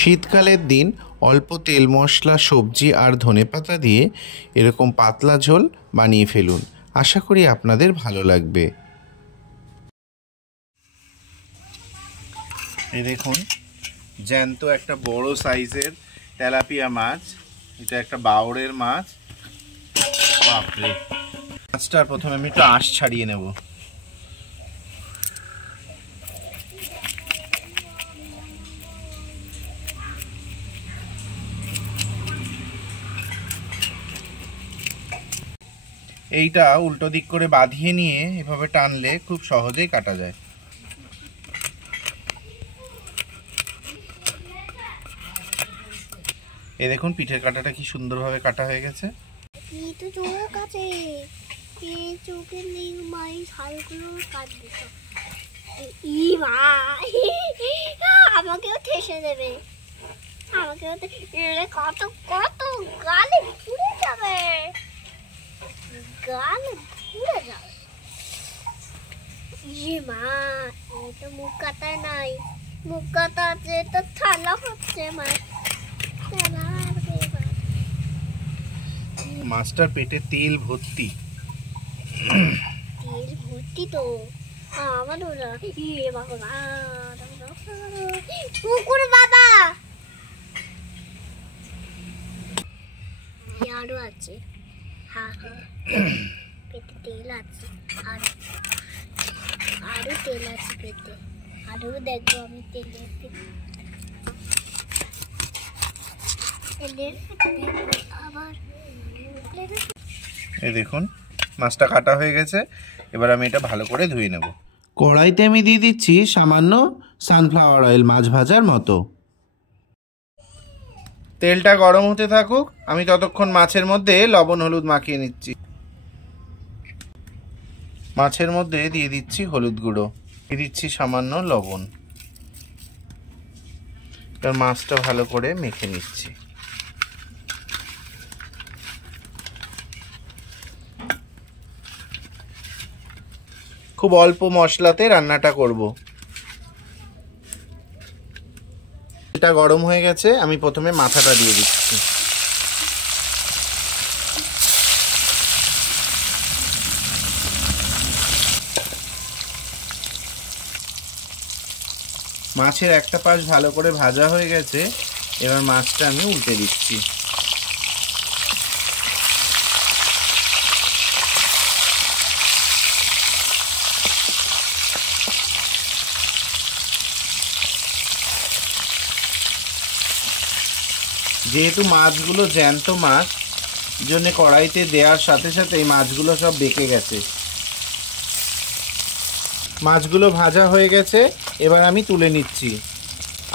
শীতকালের দিন অল্প তেল মশলা সবজি আর ধনেপাতা দিয়ে এরকম পাতলা ঝোল বানিয়ে ফেলুন। আশা করি আপনাদের ভালো লাগবে। এই দেখুন, জ্যান্ত একটা বড় সাইজের তেলাপিয়া মাছ। এটা একটা বাউরের মাছ। বাপরে, মাছটার প্রথমে আমি একটু আঁশ ছাড়িয়ে নেব। এইটা উল্টো দিক করে বাঁধিয়ে নিয়ে এভাবে টানলে খুব সহজেই কাটা যায়। এই দেখুন, পিঠের কাটাটা কি সুন্দরভাবে কাটা হয়ে গেছে। আমাকেও ঠেসে দেবে, আমাকেও কত কত গালে পুড়ে যাবে, গালে পুড়ে যাবে। মা, এই তো মুখ কাটা নাই, মুখ কাটা আছে তো ঠান্ডা হচ্ছে। মাছটার পেটে তেল ভর্তি। তেল ভর্তি তো আমার পুকুর বাবা আরো আছে। হ্যাঁ হ্যাঁ, পেটে তেল আছে, আরো তেল আছে পেটে। আরো দেখবো আমি তেলের আবার। এই দেখুন, মাছটা কাটা হয়ে গেছে। এবার আমি এটা ভালো করে ধুয়ে নেব। কড়াইতে আমি দিয়ে দিচ্ছি সামান্য সানফ্লাওয়ার অয়েল, মাছ ভাজার মতো। তেলটা গরম হতে থাকুক, আমি ততক্ষণ মাছের মধ্যে লবণ হলুদ মাখিয়ে নিচ্ছি। মাছের মধ্যে দিয়ে দিচ্ছি হলুদ গুঁড়ো, দিয়ে দিচ্ছি সামান্য লবণ। এবার মাছটা ভালো করে মেখে নিচ্ছি। খুব অল্প মশলাতে রান্নাটা করব। এটা গরম হয়ে গেছে, আমি প্রথমে মাথাটা দিয়ে দিচ্ছি। মাছের একটা পাশ ভালো করে ভাজা হয়ে গেছে, এবার মাছটা আমি উল্টে দিচ্ছি। যেহেতু মাছগুলো জ্যান্ত মাছ, জন্য কড়াইতে দেওয়ার সাথে সাথে এই মাছগুলো সব বেঁকে গেছে। মাছগুলো ভাজা হয়ে গেছে, এবার আমি তুলে নিচ্ছি,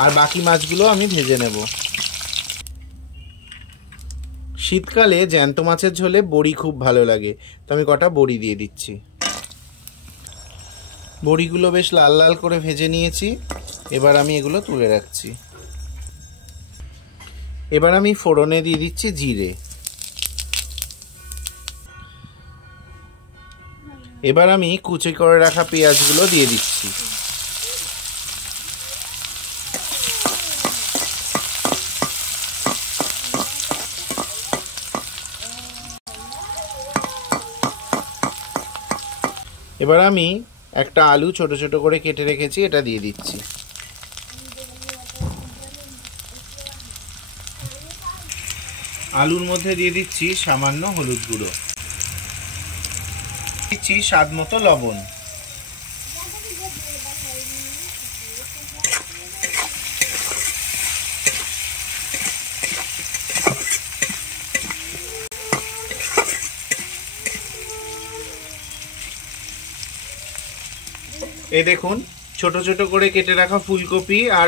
আর বাকি মাছগুলো আমি ভেজে নেব। শীতকালে জ্যান্ত মাছের ঝোলে বড়ি খুব ভালো লাগে, তো আমি কটা বড়ি দিয়ে দিচ্ছি। বড়িগুলো বেশ লাল লাল করে ভেজে নিয়েছি, এবার আমি এগুলো তুলে রাখছি। এবার আমি ফোড়নে দিয়ে দিচ্ছি জিরে। এবার আমি কুচি করে রাখা পেঁয়াজগুলো দিয়ে দিচ্ছি। এবার আমি একটা আলু ছোট ছোট করে কেটে রেখেছি, এটা দিয়ে দিচ্ছি। আলুর মধ্যে দিয়ে দিচ্ছি সামান্য হলুদ গুঁড়ো, দিচ্ছি স্বাদ মতো লবণ। এই দেখুন, ছোট ছোট করে কেটে রাখা ফুলকপি আর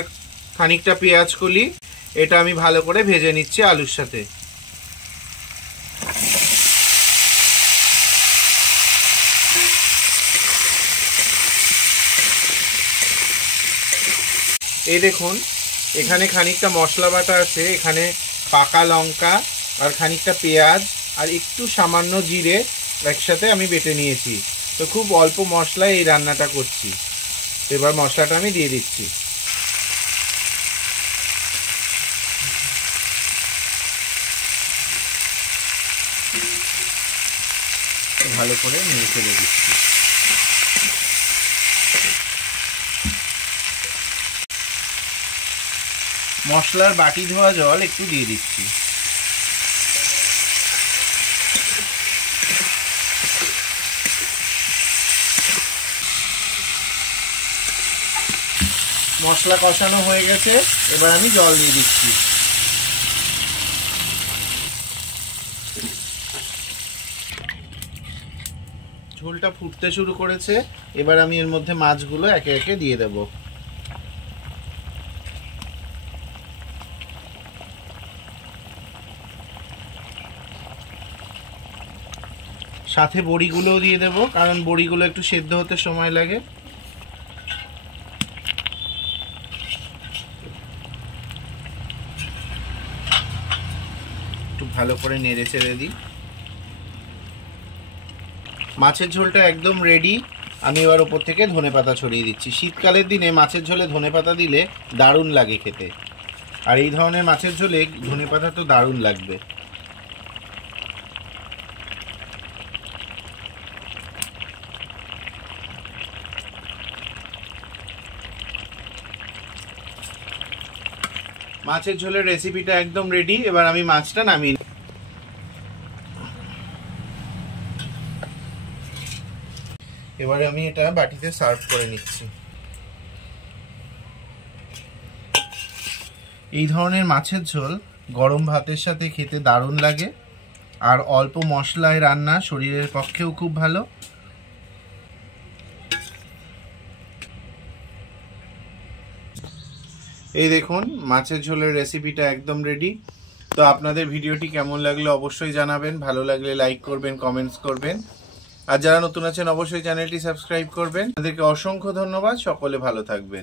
খানিকটা পেঁয়াজ কলি, এটা আমি ভালো করে ভেজে নিচ্ছি আলুর সাথে। এই দেখুন, এখানে খানিকটা মশলা বাটা আছে, এখানে পাকা লঙ্কা আর খানিকটা পেঁয়াজ আর একটু সামান্য জিরে একসাথে আমি বেটে নিয়েছি। তো খুব অল্প মশলায় এই রান্নাটা করছি। এবার মশলাটা আমি দিয়ে দিচ্ছি। ভালো করে নেড়ে চেড়ে দিচ্ছি। মশলার বাটি ধোয়া জল একটু দিয়ে দিচ্ছি। মশলা কষানো হয়ে গেছে, এবার আমি জল দিয়ে দিচ্ছি। ঝোলটা ফুটতে শুরু করেছে, এবার আমি এর মধ্যে মাছগুলো একে একে দিয়ে দেব। সাথে বড়িগুলোও দিয়ে দেব, কারণ বড়িগুলো একটু সেদ্ধ হতে সময় লাগে। একটু ভালো করে নেড়ে চেড়ে দিই। মাছের ঝোলটা একদম রেডি। আমি এবার ওপর থেকে ধনেপাতা ছড়িয়ে দিচ্ছি। শীতকালের দিনে মাছের ঝোলে ধনেপাতা দিলে দারুণ লাগে খেতে, আর এই ধরনের মাছের ঝোলে ধনেপাতা তো দারুণ লাগবে। মাছের ঝোলের রেসিপিটা একদম রেডি। এবার আমি মাছটা নামিয়ে এবারে আমি এটা বাটিতে সার্ভ করে নিচ্ছি। এই ধরনের মাছের ঝোল গরম ভাতের সাথে খেতে দারুণ লাগে, আর অল্প মশলায় রান্না শরীরের পক্ষেও খুব ভালো। এই দেখুন মাছের ঝোলের রেসিপিটা একদম রেডি। তো আপনাদের ভিডিওটি কেমন লাগলো অবশ্যই জানাবেন। ভালো লাগলে লাইক করবেন, কমেন্টস করবেন, আর যারা নতুন আছেন অবশ্যই চ্যানেলটি সাবস্ক্রাইব করবেন। তাদেরকে অসংখ্য ধন্যবাদ। সকলে ভালো থাকবেন।